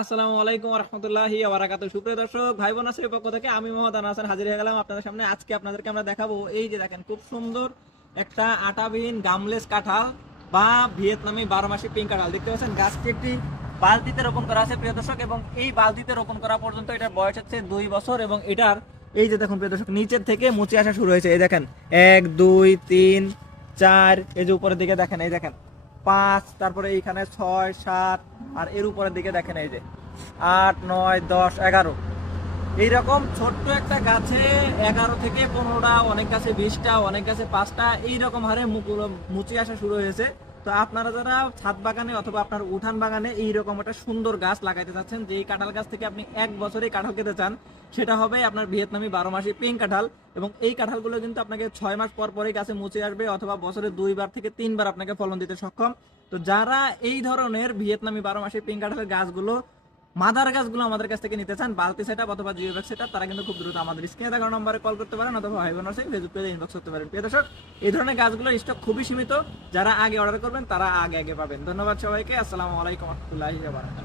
আসসালামু আলাইকুম রহমতুল্লাহি ওয়া সুপ্রিয় দর্শক ভাই বোন আছে পক্ষ থেকে আমি মোহাম্মদ আনাস হাসান হাজির হয়ে গেলাম আপনাদের সামনে। আজকে আপনাদেরকে আমরা দেখাবো এই যে দেখেন খুব সুন্দর একটা আটাবিহীন গামলেস কাঁঠাল বা ভিয়েতনামি 12 মাসি পিঙ্ক কাঁঠাল দেখতে পাচ্ছেন। গাছটি একটি বালতিতে রোপণ করা আছে প্রিয় দর্শক, এবং এই বালতিতে রোপণ করা পর্যন্ত এটার বয়স হচ্ছে 2 বছর। এবং এটার এই যে দেখুন প্রিয় দর্শক নিচের থেকে মুচি আসা শুরু হয়েছে। এই দেখেন 1 2 3 4, এই যে উপরের দিকে দেখেন, এই দেখেন 5, তারপরে এইখানে 6 7, আর এর উপরের দিকে দেখেন এই যে 8 9 10 11। এইরকম ছোট্ট একটা গাছে 11 থেকে 15টা, অনেক গাছে 20টা, অনেক গাছে 5টা, এইরকম হারে মুচি আসা শুরু হয়েছে। তো আপনারা যারা ছাদ বাগানে অথবা আপনার উঠান বাগানে এইরকম একটা সুন্দর গাছ লাগাইতে চাচ্ছেন, যে এই কাঁঠাল গাছ থেকে আপনি 1 বছরে কাঁঠাল খেতে চান, সেটা হবে আপনার ভিয়েতনামি 12 মাসি পিঙ্ক কাঁঠাল। এবং এই কাঁঠালগুলো কিন্তু আপনাকে 6 মাস পর পরই গাছে মুচি আসবে, অথবা বছরে 2বার থেকে 3বার আপনাকে ফলন দিতে সক্ষম। তো যারা এই ধরনের ভিয়েতনামি 12 মাসি পিঙ্ক কাঁঠালের গাছগুলো, মাদার গাছগুলো আমাদের কাছ থেকে নিতে চান, বালতি সেটআপ অথবা জিও ব্যাগ সেটআপ, তারা কিন্তু খুব দ্রুত আমাদের স্ক্রিনে থাকা নম্বরে কল করতে পারেন, অথবা হাইবানার্সে ফেসবুক পেজে ইনবক্স করতে পারেন। প্রিয় দর্শক, এই ধরনের গাছগুলোর স্টক খুবই সীমিত, যারা আগে অর্ডার করবেন তারা আগে আগে পাবেন। ধন্যবাদ সবাইকে। আসসালামু আলাইকুম ওয়া রাহমাতুল্লাহি ওয়া বারাকাতুহু।